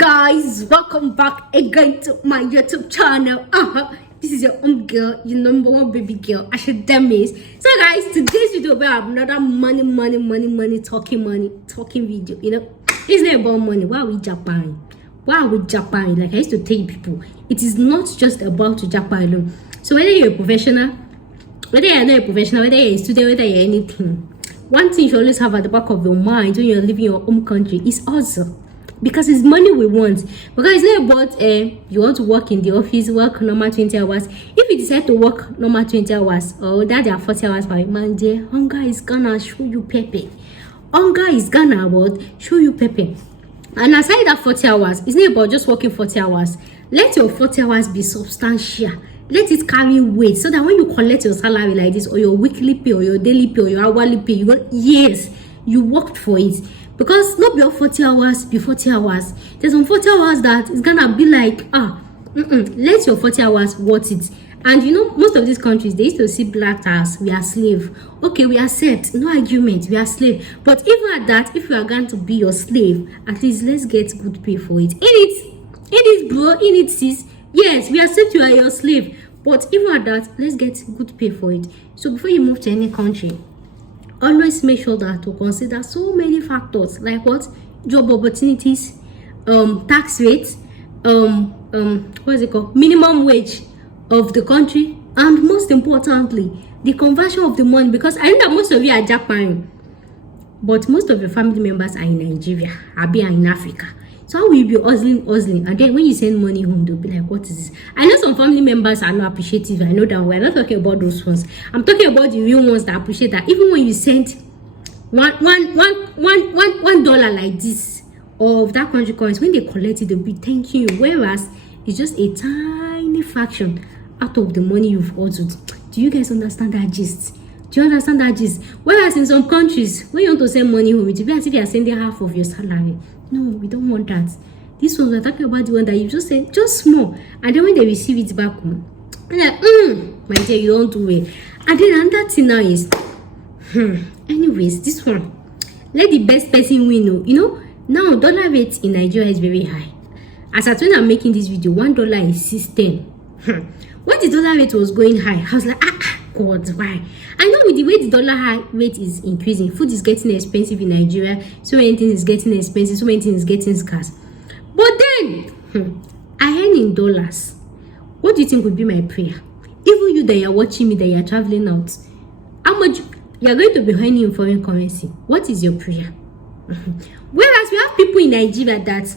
Guys, welcome back again to my YouTube channel. This is your own girl, your number one baby girl, Ashedemis. So guys, today's video we have another money talking video. You know, it's not about money. Why are we Japan? Like I used to tell people, it is not just about Japan alone. So whether you're a professional, whether you're not a professional, whether you're a student, whether you're anything, one thing you always have at the back of your mind when you're leaving your home country is also because it's money we want. Because it's not about you want to work in the office, work normal 20 hours. If you decide to work normal 20 hours or that there are 40 hours per month, hunger is gonna show you pepper. Hunger is gonna show you pepper. And aside that 40 hours, it's not about just working 40 hours. Let your 40 hours be substantial. Let it carry weight so that when you collect your salary like this, or your weekly pay, or your daily pay, or your hourly pay, you go, yes, you worked for it. Because not your 40 hours be 40 hours. There's some 40 hours that it's gonna be like, let your 40 hours worth it. And you know, most of these countries, they used to see black as we are slave. Okay, we accept, no argument, we are slave. But even at that, if you are going to be your slave, at least let's get good pay for it. In it, bro, in it, sis. Yes, we accept you are your slave. But even at that, let's get good pay for it. So before you move to any country, always make sure that to consider so many factors like what? Job opportunities, tax rates, what is it called? Minimum wage of the country, and most importantly, the conversion of the money. Because I know that most of you are Japan, but most of your family members are in Nigeria, are in Africa. So how will you be hustling, and then when you send money home, they'll be like, what is this? I know some family members are not appreciative. I know that we're not talking about those ones. I'm talking about the real ones that appreciate that. Even when you send $1 like this of that country coins, when they collect it, they'll be thanking you. Whereas it's just a tiny fraction out of the money you've hustled. Do you guys understand that gist? Do you understand that gist? Whereas in some countries, when you want to send money home, it will be as if you are sending half of your salary. No, we don't want that. This one, we're talking about the one that you just send just small, and then when they receive it back home, they're like, my dear, you don't do it. And then another thing now is, anyways, this one, let the best person win. You know, now dollar rate in Nigeria is very high. As at when I'm making this video, $1 is 610. When the dollar rate was going high, I was like, God, why? I know with the way the dollar rate is increasing, food is getting expensive in Nigeria, so many things is getting expensive, so many things is getting scarce. But then, I earn in dollars. What do you think would be my prayer? Even you that you're watching me, that you're traveling out, how much you're going to be earning in foreign currency? What is your prayer? Whereas we have people in Nigeria that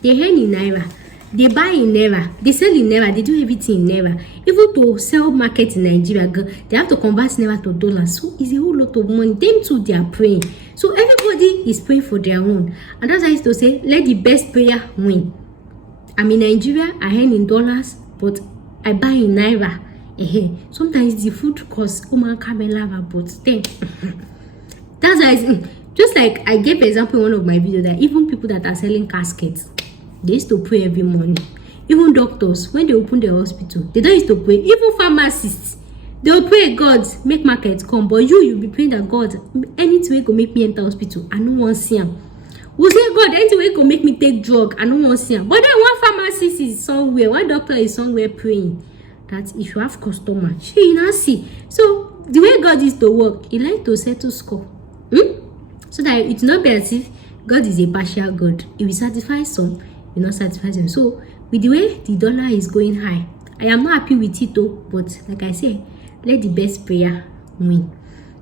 they earn in NAIRA, they buy in NAIRA, they sell in NAIRA, they do everything in NAIRA. Even to sell market in Nigeria, they have to convert NAIRA to dollars. So it's a whole lot of money. Them too, they are praying. So everybody is praying for their own. And that's why I used to say, let the best prayer win. I'm in Nigeria, I earn in dollars, but I buy in NAIRA. Sometimes the food costs, but then that's why just like I gave an example in one of my videos that even people that are selling caskets, they used to pray every morning. Even doctors, when they open their hospital, they don't used to pray. Even pharmacists, they'll pray, God, make markets come. But you'll be praying that, God, anything will go make me enter hospital, I don't want to see him. We'll say, God, anything will go make me take drug, I don't want to see him. But then one pharmacist is somewhere, one doctor is somewhere praying that if you have customer, you not see. So the way God is to work, he likes to settle score. So that it's not as if God is a partial God. He will satisfy some, will not satisfy them. So with the way the dollar is going high, I am not happy with it though, but like I said, let the best prayer win.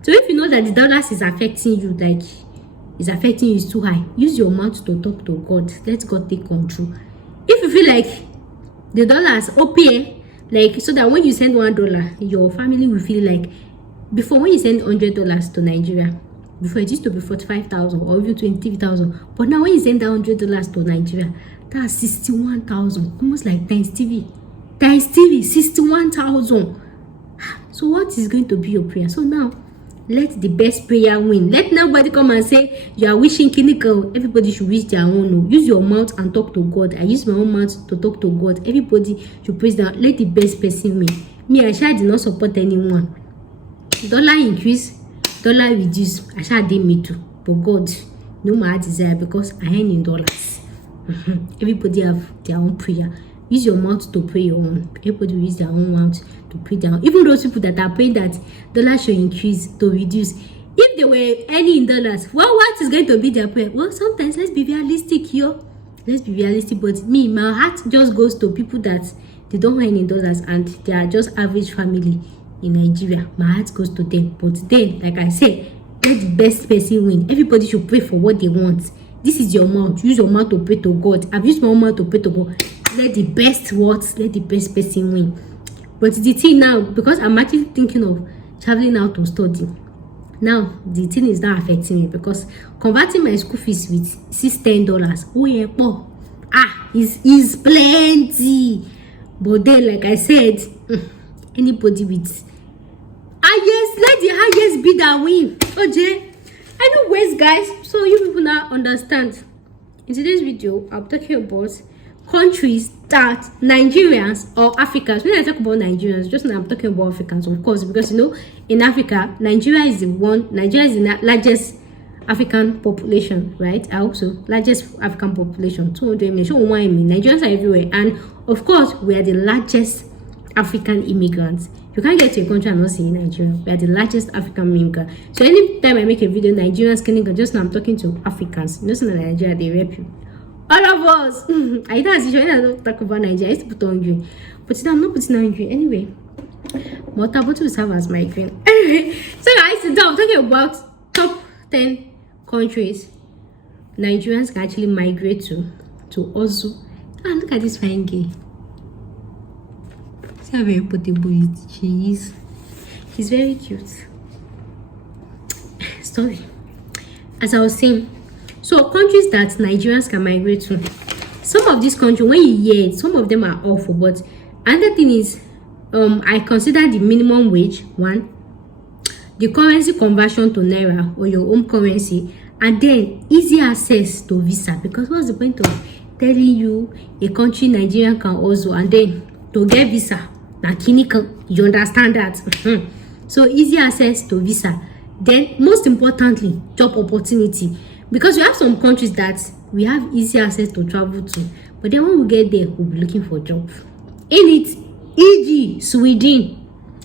So if you know that the dollars is affecting you, like it's affecting you, is too high, use your mouth to talk to God. Let God take control. If you feel like the dollars okay, like so that when you send $1, your family will feel like, before when you send $100 to Nigeria, before it used to be 45,000 or even 20,000, but now when you send that $100 to Nigeria, that's 61,000, almost like times TV, 61,000. So what is going to be your prayer? So now, let the best prayer win. Let nobody come and say you are wishing clinical. Everybody should wish their own. Use your mouth and talk to God. I use my own mouth to talk to God. Everybody should praise that. Let the best person win. Me, I did not support anyone. Dollar increase, dollar reduce, I shall did me too. But God, no my desire because I earn in dollars. Everybody have their own prayer. Use your mouth to pray your own. Everybody will use their own mouth to pray their own. Even those people that are praying that dollars should increase to reduce. If they were earning in dollars, what is going to be their prayer? Well, sometimes let's be realistic, yo. Let's be realistic. But me, my heart just goes to people that they don't earn in dollars and they are just average family in Nigeria. My heart goes to them. But then, like I said, let the best person win. Everybody should pray for what they want. This is your mouth. Use your mouth to pray to God. I've used my own mouth to pray to God. Let the best words, let the best person win. But the thing now, because I'm actually thinking of traveling out to study, now the thing is not affecting me because converting my school fees with $10, oh yeah, is plenty. But then, like I said, anybody with highest, let the highest bidder win. Okay. Anyways, guys, so you people now understand. In today's video, I'm talking about countries that Nigerians or Africans. When I talk about Nigerians, just now I'm talking about Africans, of course, because you know in Africa, Nigeria is the largest African population, right? I hope so. Largest African population, 200 million. Nigerians are everywhere, and of course, we are the largest African immigrants. You can't get to a country and not say Nigeria. We are the largest African immigrant. So anytime I make a video, Nigerians can just now I'm talking to Africans. You know, in Nigeria they rep you. All of us. I don't talk about Nigeria. I used to put on green, but I'm not putting on green anyway. But I'm about to serve as my green. So guys, today I'm talking about top 10 countries Nigerians can actually migrate to also. And look at this fine girl. See how very portable she is. She's very cute. Sorry. As I was saying, so countries that Nigerians can migrate to. Some of these countries, when you hear it, some of them are awful. But another thing is, I consider the minimum wage, one, the currency conversion to NAIRA or your own currency, and then easy access to visa. Because what's the point of telling you a country Nigerian can also, and then to get visa, you understand that? So easy access to visa. Then most importantly, job opportunity. Because we have some countries that we have easy access to travel to, but then when we get there, we'll be looking for job in it. E.g., Sweden.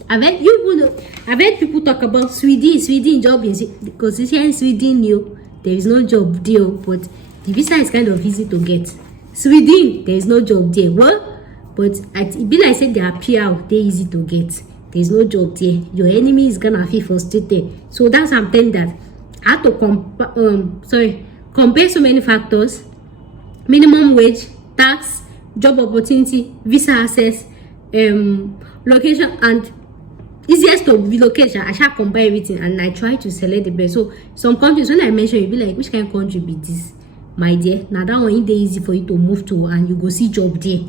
I've heard people talk about Sweden job because here in Sweden, there is no job there, but the visa is kind of easy to get. Sweden, there is no job there. Well, but it be like I said, they are PR, they're easy to get. There is no job there. Your enemy is gonna feel frustrated. So that's something that I have to compare so many factors: minimum wage, tax, job opportunity, visa access, location, and easiest to relocation. I shall compare everything and I try to select the best. So some countries, when I mention, you'll be like, which kind of country be this, my dear? Now that one is easy for you to move to and you go see job there.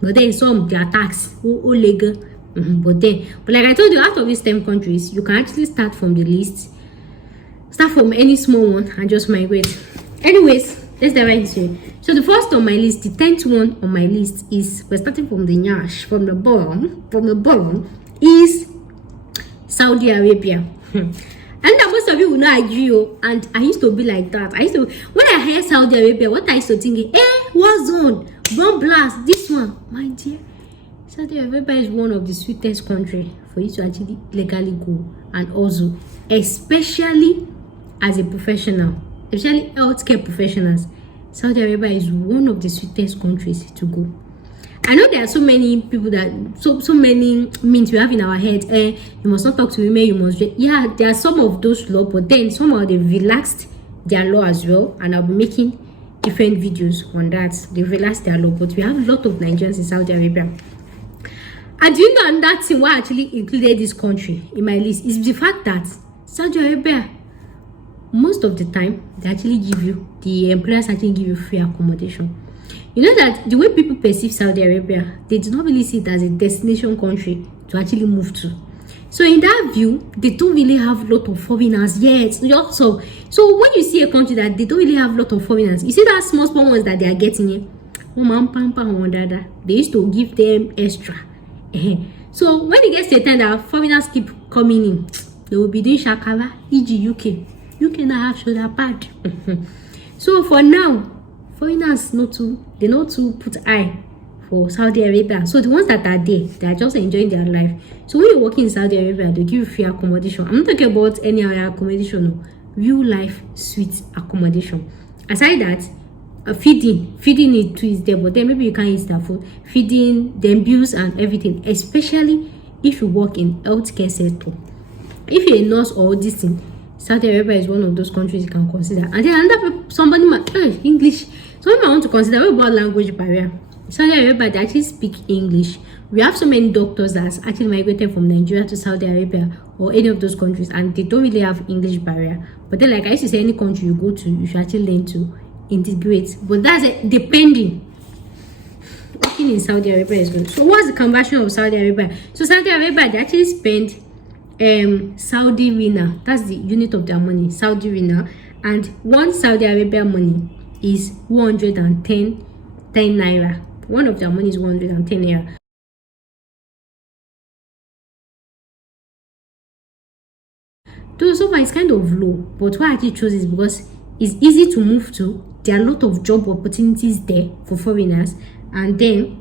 But then some their tax legal. But like I told you, out of these 10 countries, you can actually start from the list. Start from any small one and just migrate. Anyways, let's dive into it. So the first on my list, the 10th one on my list is, we're starting from the nyash, from the bottom, is Saudi Arabia. And most of you will not agree, and I used to be like that. When I hear Saudi Arabia, what I used to think, war zone, bomb blast, this one, my dear. Saudi Arabia is one of the sweetest countries for you to actually legally go, and also, especially as a professional, especially healthcare professionals, Saudi Arabia is one of the sweetest countries to go. I know there are so many people that so many means we have in our head. You must not talk to women. You must. Yeah, there are some of those laws, but then somehow they relaxed their law as well. And I'll be making different videos on that. They relaxed their law, but we have a lot of Nigerians in Saudi Arabia. And do you know that thing why I actually included this country in my list is the fact that Saudi Arabia, most of the time, they actually give you, the employers actually give you free accommodation. You know that the way people perceive Saudi Arabia, they do not really see it as a destination country to actually move to. So in that view, they don't really have a lot of foreigners yet. So when you see a country that they don't really have a lot of foreigners, you see that small ones that they are getting in, they used to give them extra. So when it gets to a time that foreigners keep coming in, they will be doing shakara, e.g. UK now have shoulder pad. So for now, foreigners not to, they not to put eye for Saudi Arabia. So the ones that are there, they are just enjoying their life. So when you're working in Saudi Arabia, they give you free accommodation. I'm not talking about any other accommodation, no. Real life sweet accommodation. Aside that, feeding it too is there, but then maybe you can't eat their food. Feeding, then bills and everything, especially if you work in healthcare sector. If you're a nurse or this thing, Saudi Arabia is one of those countries you can consider. And then another somebody might English. Somebody might want to consider what about language barrier. Saudi Arabia, they actually speak English. We have so many doctors that's actually migrated from Nigeria to Saudi Arabia or any of those countries, and they don't really have English barrier. But then, like I used to say, any country you go to, you should actually learn to integrate. But that's it, depending. Working in Saudi Arabia is good. So what's the conversion of Saudi Arabia? So Saudi Arabia, they actually spend Saudi rina. That's the unit of their money, Saudi rina. And one Saudi Arabia money is 110 naira. One of their money is 110 naira. Though so far it's kind of low, but why I actually chose is because it's easy to move to. There are a lot of job opportunities there for foreigners, and then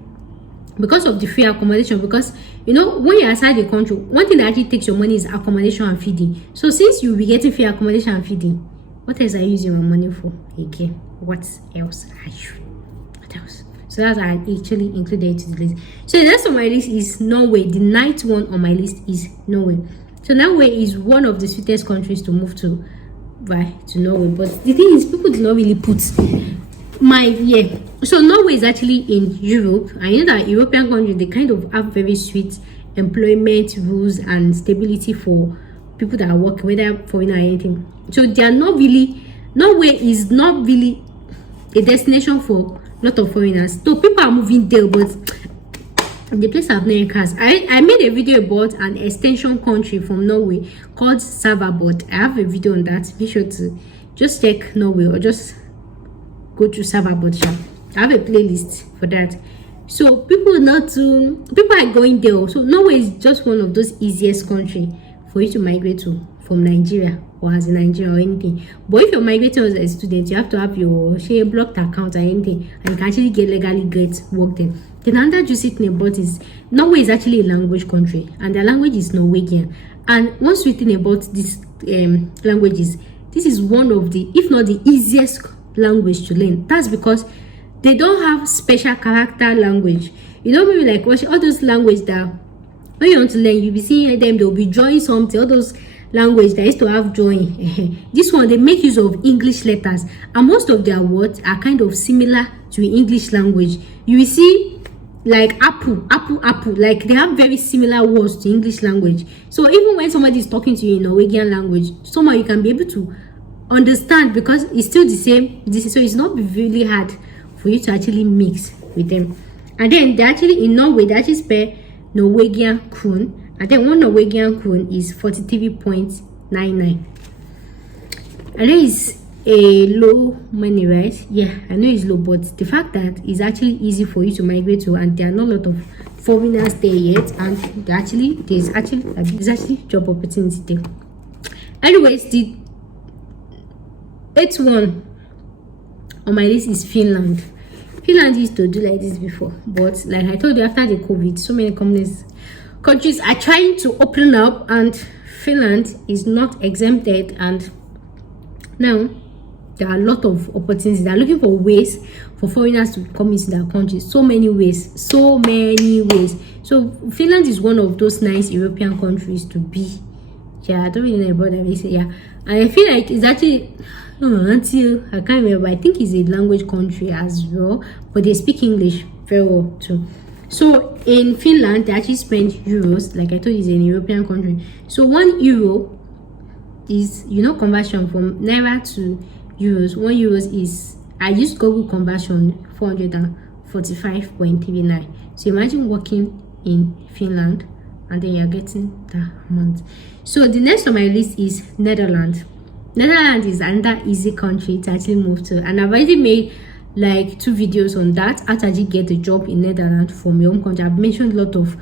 because of the free accommodation, because you know when you're outside the country, one thing that actually takes your money is accommodation and feeding. So since you'll be getting free accommodation and feeding, what else are you using my money for again? What else are you? What else? So that's I actually included it to the list. So the next on my list is Norway. The ninth one on my list is Norway. So Norway is one of the sweetest countries to move to, right? To Norway. But the thing is, people do not really put so Norway is actually in Europe. I know that European countries, they kind of have very sweet employment rules and stability for people that are working, whether foreign or anything. So they are not really, Norway is not really a destination for a lot of foreigners. So people are moving there, but the place have no cars. I made a video about an extension country from Norway called Svalbard. I have a video on that. Make sure to just check Norway or just go to Svalbard. I have a playlist for that. So people are going there. So Norway is just one of those easiest country for you to migrate to from Nigeria or as a Nigerian or anything. But if you're migrating as a student, you have to have your blocked account or anything, and you can actually legally get work there. The another juicy thing about is Norway is actually a language country, and the language is Norwegian. And one sweet thing about this language is this is one of the, if not the easiest language to learn. That's because they don't have special character language. You know, maybe like watching all those language that when you want to learn, you'll be seeing them, they'll be drawing something, all those language that used to have drawing. This one, they make use of English letters, and most of their words are kind of similar to English language. You will see like apple, like they have very similar words to English language. So even when somebody is talking to you in Norwegian language, somehow you can be able to understand because it's still the same. So it's not really hard for you to actually mix with them. And then they actually, in Norway, they actually spell Norwegian krone, and then one Norwegian krone is 43.99. And then it's a low money, right? Yeah, I know it's low, but the fact that it's actually easy for you to migrate to, and there are not a lot of foreigners there yet, and there's actually job opportunity there. Anyways, the eighth one on my list is Finland. Finland used to do like this before, but like I told you, after the COVID, so many countries are trying to open up, and Finland is not exempted. And now there are a lot of opportunities. They are looking for ways for foreigners to come into their country. So many ways. So Finland is one of those nice European countries to be. Yeah, I don't really know about that. Yeah, and I feel like it's actually, until I can't remember, I think it's a language country as well, but they speak English very well too. So in Finland, they actually spend euros. Like I told you, it's an European country. So 1 euro is, conversion from naira to euros. 1 euros is, I used Google conversion, 445.39. So imagine working in Finland and then you're getting that amount. So the next on my list is Netherlands. Netherlands is another easy country to actually move to, and I've already made like 2 videos on that, how to actually get a job in Netherlands from your home country. I've mentioned a lot of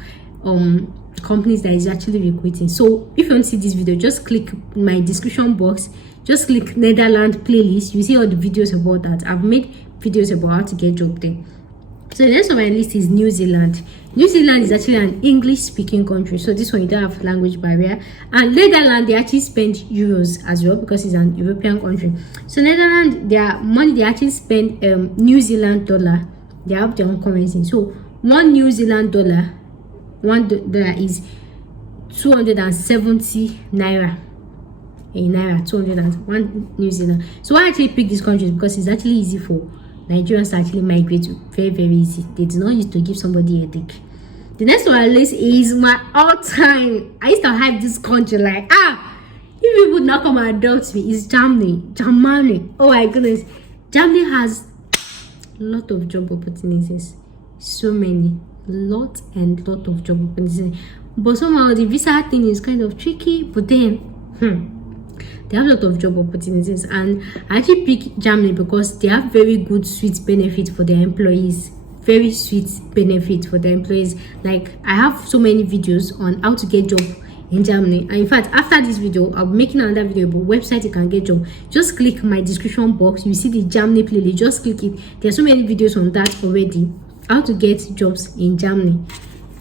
companies that is actually recruiting. So if you want to see this video, just click my description box, just click Netherlands playlist. You see all the videos about that. I've made videos about how to get job there. So the next on my list is New Zealand. New Zealand is actually an English speaking country, so this one you don't have language barrier. And Netherlands, they actually spend euros as well because it's an European country. So Netherlands, their money, they actually spend New Zealand dollar. They have their own currency. So one New Zealand dollar, $1 is 270 naira. In naira, 201 New Zealand. So I actually picked this country because it's actually easy for Nigerians to actually migrate to. Very, very easy. They do not used to give somebody a dick. The next one on my list is my all-time. I used to hype this country like, if people not come and adopt me, it's Germany. Germany. Oh my goodness. Germany has a lot of job opportunities. So many. Lot of job opportunities. But somehow the visa thing is kind of tricky. But then, they have a lot of job opportunities, and I actually pick Germany because they have very good sweet benefit for their employees. Very sweet benefit for their employees. Like, I have so many videos on how to get job in Germany, and in fact after this video I'll be making another video about website you can get job. Just click my description box, you see the Germany playlist, just click it. There's so many videos on that already, how to get jobs in Germany.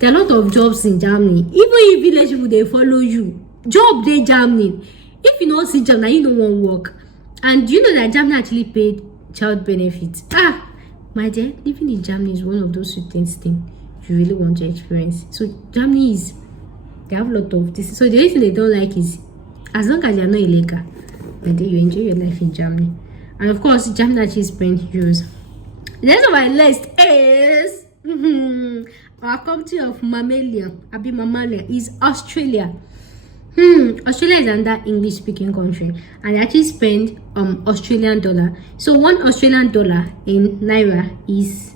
There are a lot of jobs in Germany. Even if village people, they follow you. Job they Germany. If you don't see Germany, you don't want work. And do you know that Germany actually paid child benefits? My dear, living in Germany is one of those things you really want to experience. So Germany is, they have a lot of this. So the only thing they don't like is, as long as you're not illegal, then you enjoy your life in Germany. And of course, Germany actually spends euros. The next on my list is our country of Mammalia is Australia. Australia is another English speaking country, and they actually spend Australian dollar. So one Australian dollar in naira is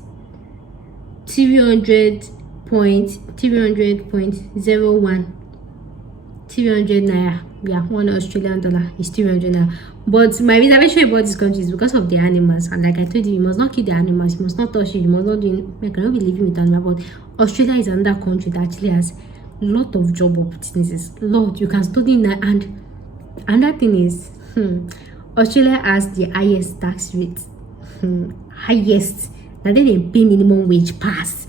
300.01 naira. Yeah, one Australian dollar is 300 naira. But my reservation about this country is because of the animals, and like I told you, you must not kill the animals, you must not touch it, you must not do, you cannot be living with animals. But Australia is another country that actually has lot of job opportunities. Lord, you can study in that. And another thing is, Australia has the highest tax rate. Highest. Now then they pay minimum wage pass.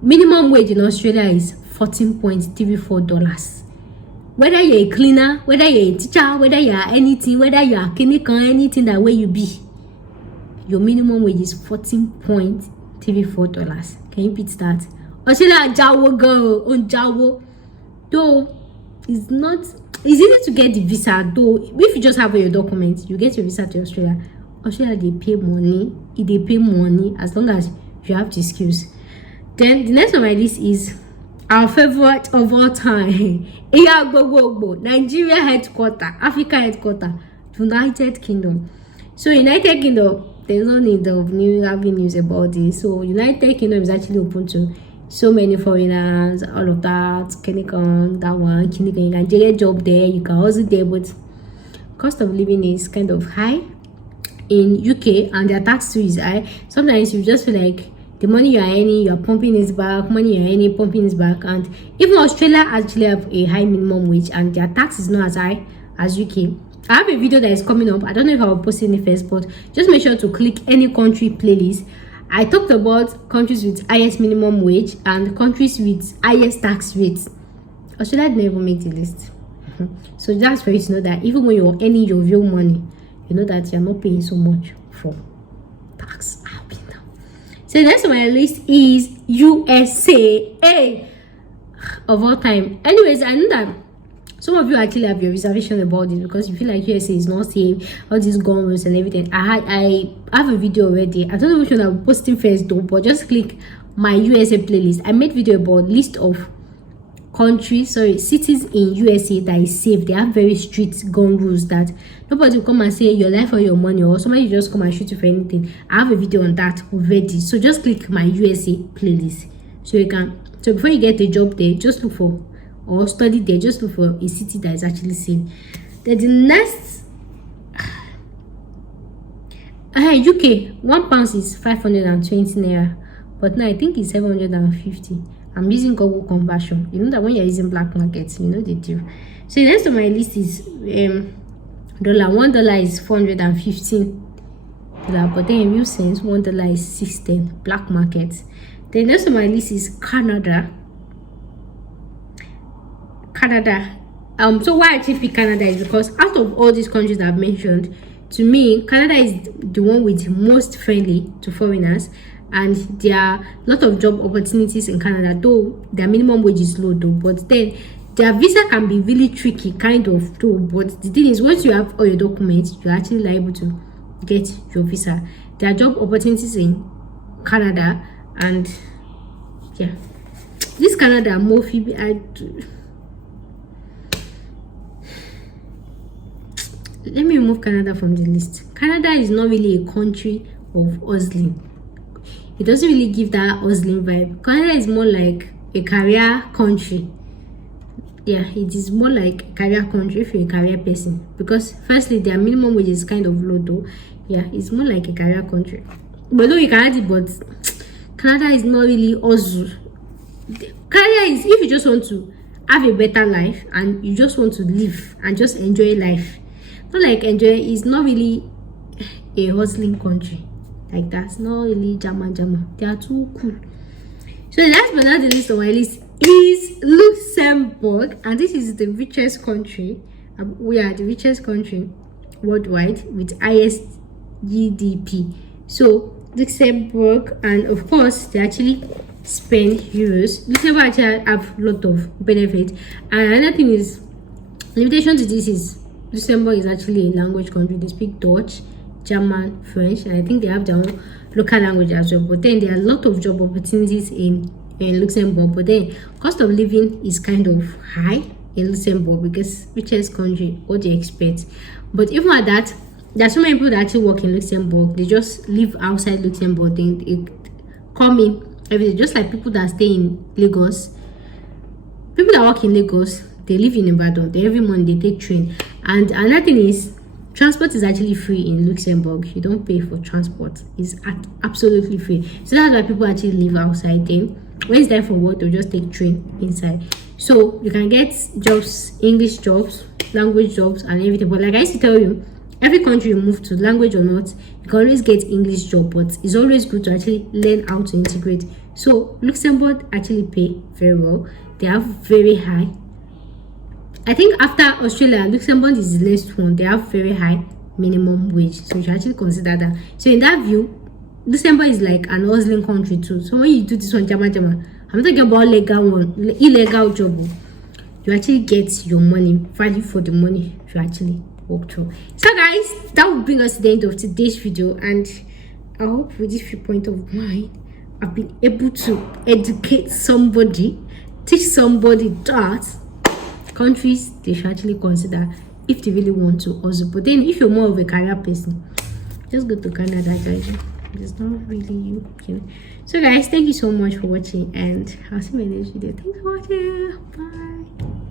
Minimum wage in Australia is $14.34. Whether you're a cleaner, whether you're a teacher, whether you are anything, whether you are clinical, anything that way you be, your minimum wage is $14.34. Can you beat that? Australia Jawo girl on Jawo. Though it's easy to get the visa, though if you just have your documents, you get your visa to Australia. Australia they pay money, as long as you have the skills. Then the next on my list is our favorite of all time. Nigeria headquarter, Africa headquarter, United Kingdom. So United Kingdom, there's no need of having news about this. So United Kingdom is actually open to so many foreigners, all of that. You can get a job there, you can also there, but cost of living is kind of high in UK, and their tax too is high. Sometimes you just feel like the money you are earning, you are pumping it back, money you are earning, pumping it back. And even Australia actually have a high minimum wage, and their tax is not as high as UK. I have a video that is coming up. I don't know if I will post it in the first, but just make sure to click any country playlist. I talked about countries with highest minimum wage and countries with highest tax rates. Australia didn't even make the list. So that's for you to know that even when you're earning your real money, you know that you're not paying so much for tax. So the next on my list is USA of all time. Anyways, I know that some of you actually have your reservation about this because you feel like USA is not safe, all these gun rules and everything. I have a video already. I don't know which one I'm posting first though, but just click my USA playlist. I made video about list of cities in USA that is safe. They have very strict gun rules that nobody will come and say your life or your money, or somebody just come and shoot you for anything. I have a video on that already. So just click my USA playlist. So before you get a job there, just look for, or study there, just look for a city that is actually safe. Then the next UK, £1 is 520 naira, but now I think it's 750. I'm using Google conversion. You know that when you're using black markets, you know the deal. So the next on my list is $1 is 415 but then real sense $1 is 610 black market. Then next on my list is Canada. So why I actually pick Canada is because out of all these countries that I've mentioned, to me Canada is the one with most friendly to foreigners, and there are a lot of job opportunities in Canada, though their minimum wage is low though. But then their visa can be really tricky, kind of too. But the thing is, once you have all your documents, you're actually liable to get your visa. There are job opportunities in Canada, and yeah, this Canada more let me remove Canada from the list. Canada is not really a country of hustling. It doesn't really give that hustling vibe. Canada is more like a career country. Yeah, it is more like a career country if you're a career person, because firstly their minimum wage is kind of low though. Yeah, it's more like a career country. But though you can add it, but Canada is not really hustle. Canada is if you just want to have a better life and you just want to live and just enjoy life. Not like enjoy, it's not really a hustling country like that. It's not really jama. They are too cool. So last but not the least on my list is Luxembourg, and this is the richest country. We are the richest country worldwide with highest GDP. So Luxembourg, and of course they actually spend euros. Luxembourg actually have a lot of benefits. And another thing is, limitation to this is Luxembourg is actually a language country. They speak Dutch, German, French, and I think they have their own local language as well. But then there are a lot of job opportunities in Luxembourg. But then cost of living is kind of high in Luxembourg because richest country, what do you expect? But even at that, there are so many people that actually work in Luxembourg. They just live outside Luxembourg. They come in every day, just like people that stay in Lagos. People that work in Lagos, they live in Ibadan. Every morning they take train. And another thing is, transport is actually free in Luxembourg. You don't pay for transport. It's absolutely free. So that's why people actually live outside. Then when it's time for work, they'll just take train inside. So you can get jobs, English jobs, language jobs, and everything. But like I used to tell you, every country you move to, language or not, you can always get English job. But it's always good to actually learn how to integrate. So Luxembourg actually pay very well. They have very high, I think after Australia, Luxembourg is the next one. They have very high minimum wage, so you should actually consider that. So in that view, Luxembourg is like an hustling country too. So when you do this one, jama, I'm not talking about legal one, illegal job. You actually get your money, value for the money you actually work through. So guys, that will bring us to the end of today's video, and I hope with this viewpoint of mine, I've been able to educate somebody, teach somebody that countries they should actually consider if they really want to also. But then if you're more of a career person, just go to Canada, guys. It's not really you know. So guys, thank you so much for watching, and I'll see you in my next video. Thanks for watching. Bye.